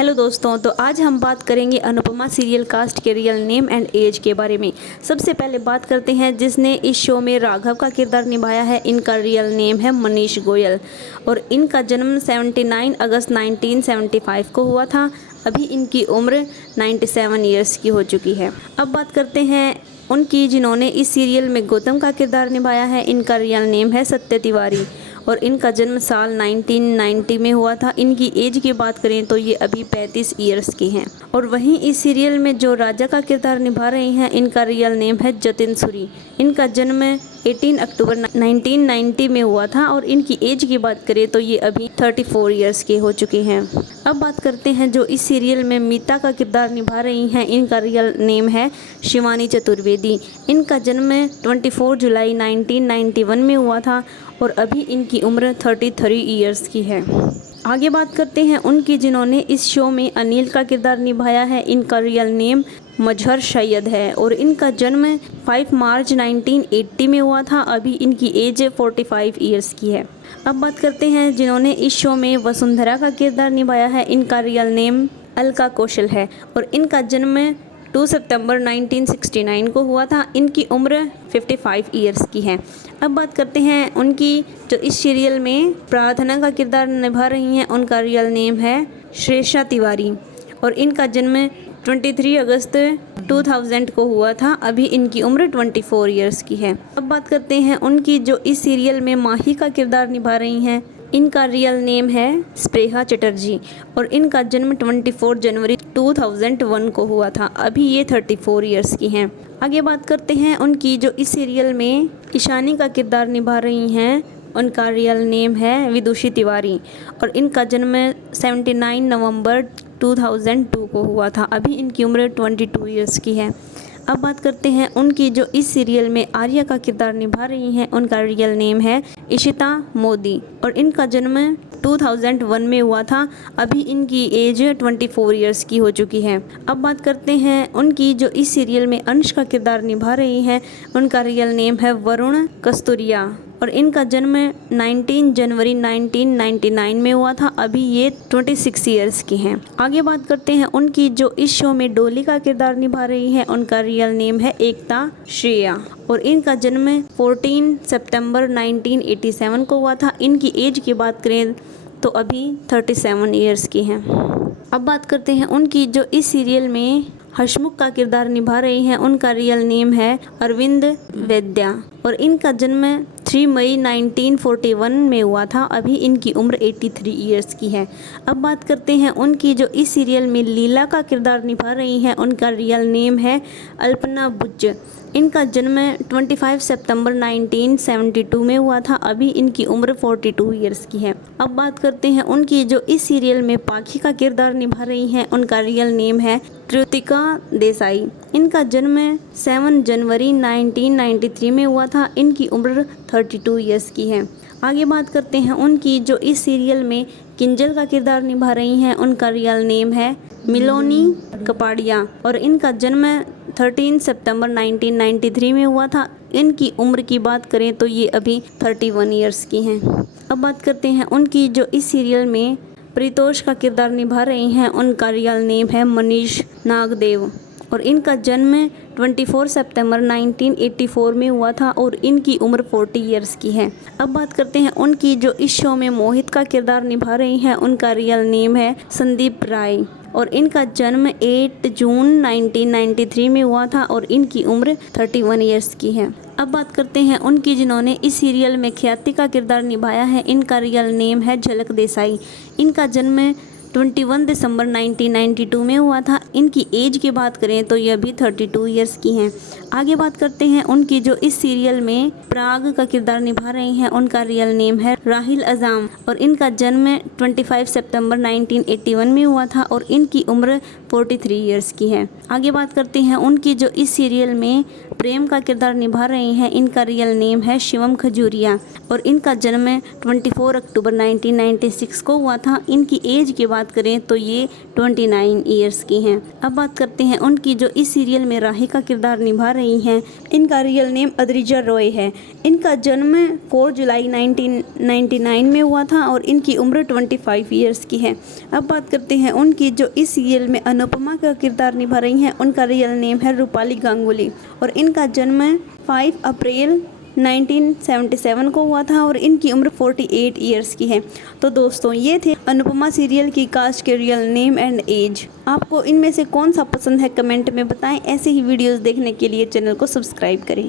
Hello दोस्तों, तो आज हम बात करेंगे अनुपमा सीरियल कास्ट के रियल नेम एंड एज के बारे में। सबसे पहले बात करते हैं जिसने इस शो में राघव का किरदार निभाया है। इनका रियल नेम है मनीष गोयल और इनका जन्म 79 अगस्त 1975 को हुआ था। अभी इनकी उम्र 97 ईयर्स की हो चुकी है। अब बात करते हैं उनकी जिन्होंने इस सीरियल में गौतम का किरदार निभाया है। इनका रियल नेम है सत्य तिवारी और इनका जन्म साल 1990 में हुआ था। इनकी एज की बात करें तो ये अभी 35 ईयर्स की हैं। और वहीं इस सीरियल में जो राजा का किरदार निभा रही हैं, इनका रियल नेम है जतिन सूरी। इनका जन्म 18 अक्टूबर 1990 में हुआ था और इनकी एज की बात करें तो ये अभी 34 ईयर्स के हो चुके हैं। अब बात करते हैं जो इस सीरियल में मीता का किरदार निभा रही हैं। इनका रियल नेम है शिवानी चतुर्वेदी। इनका जन्म 24 जुलाई 1991 में हुआ था और अभी इनकी उम्र 33 ईयर्स की है। आगे बात करते हैं उनकी जिन्होंने इस शो में अनिल का किरदार निभाया है। इनका रियल नेम मजहर सैयद है और इनका जन्म 5 मार्च 1980 में हुआ था। अभी इनकी एज 45 ईयर्स की है। अब बात करते हैं जिन्होंने इस शो में वसुंधरा का किरदार निभाया है। इनका रियल नेम अलका कौशल है और इनका जन्म 2 सितंबर 1969 को हुआ था। इनकी उम्र 55 ईयर्स की है। अब बात करते हैं उनकी जो इस सीरियल में प्रार्थना का किरदार निभा रही हैं। उनका रियल नेम है श्रेषा तिवारी और इनका जन्म 23 अगस्त 2000 को हुआ था। अभी इनकी उम्र 24 ईयर्स की है। अब बात करते हैं उनकी जो इस सीरियल में माही का किरदार निभा रही हैं। इनका रियल नेम है स्प्रेहा चटर्जी और इनका जन्म 24 जनवरी 2001 को हुआ था। अभी ये 34 ईयर्स की हैं। आगे बात करते हैं उनकी जो इस सीरियल में ईशानी का किरदार निभा रही हैं। उनका रियल नेम है विदुषी तिवारी और इनका जन्म 79 नवंबर 2002 को हुआ था। अभी इनकी उम्र 22 ईयर्स की है। अब बात करते हैं उनकी जो इस सीरियल में आर्या का किरदार निभा रही हैं। उनका रियल नेम है इशिता मोदी और इनका जन्म 2001 में हुआ था। अभी इनकी एज 24 ईयर्स की हो चुकी है। अब बात करते हैं उनकी जो इस सीरियल में अंश का किरदार निभा रही हैं। उनका रियल नेम है वरुण कस्तूरिया और इनका जन्म 19 जनवरी 1999 में हुआ था। अभी ये 26 ईयर्स की हैं। आगे बात करते हैं उनकी जो इस शो में डोली का किरदार निभा रही है। उनका रियल नेम है एकता श्रेया और इनका जन्म 14 सितंबर 1987 को हुआ था। इनकी एज की बात करें तो अभी 37 ईयर्स की हैं। अब बात करते हैं उनकी जो इस सीरियल में हसमुख का किरदार निभा रही हैं। उनका रियल नेम है अरविंद वैद्या और इनका जन्म 3 मई 1941 में हुआ था। अभी इनकी उम्र 83 ईयर्स की है। अब बात करते हैं उनकी जो इस सीरियल में लीला का किरदार निभा रही हैं। उनका रियल नेम है अल्पना बुच्च। इनका जन्म 25 सितंबर 1972 में हुआ था। अभी इनकी उम्र 42 ईयर्स की है। अब बात करते हैं उनकी जो इस सीरियल में पाखी का किरदार निभा रही हैं। उनका रियल नेम है कृतिका देसाई। इनका जन्म 7 जनवरी 1993 में हुआ था। इनकी उम्र 32 ईयर्स की है। आगे बात करते हैं उनकी जो इस सीरियल में किंजल का किरदार निभा रही हैं। उनका रियल नेम है मिलोनी कपाड़िया और इनका जन्म 13 सितंबर 1993 में हुआ था। इनकी उम्र की बात करें तो ये अभी 31 ईयर्स की हैं। अब बात करते हैं उनकी जो इस सीरियल में प्रीतोष का किरदार निभा रही हैं। उनका रियल नेम है मनीष नागदेव और इनका जन्म 24 सितंबर 1984 में हुआ था और इनकी उम्र 40 ईयर्स की है। अब बात करते हैं उनकी जो इस शो में मोहित का किरदार निभा रही हैं। उनका रियल नेम है संदीप राय और इनका जन्म 8 जून 1993 में हुआ था और इनकी उम्र 31 ईयर्स की है। अब बात करते हैं उनकी जिन्होंने इस सीरियल में ख्याति का किरदार निभाया है। इनका रियल नेम है झलक देसाई। इनका जन्म 21 दिसंबर 1992 में हुआ था। इनकी एज की बात करें तो ये अभी 32 ईयर्स की हैं। आगे बात करते हैं उनकी जो इस सीरियल में प्राग का किरदार निभा रही हैं। उनका रियल नेम है राहिल अजाम और इनका जन्म 25 सितंबर 1981 में हुआ था और इनकी उम्र 43 ईयर्स की है। आगे बात करते हैं उनकी जो इस सीरियल में प्रेम का किरदार निभा रही हैं। इनका रियल नेम है शिवम खजूरिया और इनका जन्म 24 अक्टूबर 1996 को हुआ था। इनकी एज की बात बात करें तो ये 29 ईयर्स की हैं। अब बात करते हैं उनकी जो इस सीरियल में राही का किरदार निभा रही हैं। इनका रियल नेम अद्रिजा रॉय है। इनका जन्म 4 जुलाई 1999 में हुआ था और इनकी उम्र 25 ईयर्स की है। अब बात करते हैं उनकी जो इस सीरियल में अनुपमा का किरदार निभा रही हैं। उनका रियल नेम है रूपाली गांगुली और इनका जन्म 5 अप्रैल 1977 को हुआ था और इनकी उम्र 48 ईयर्स की है। तो दोस्तों ये थे अनुपमा सीरियल की कास्ट के रियल नेम एंड एज। आपको इनमें से कौन सा पसंद है कमेंट में बताएं। ऐसे ही वीडियोस देखने के लिए चैनल को सब्सक्राइब करें।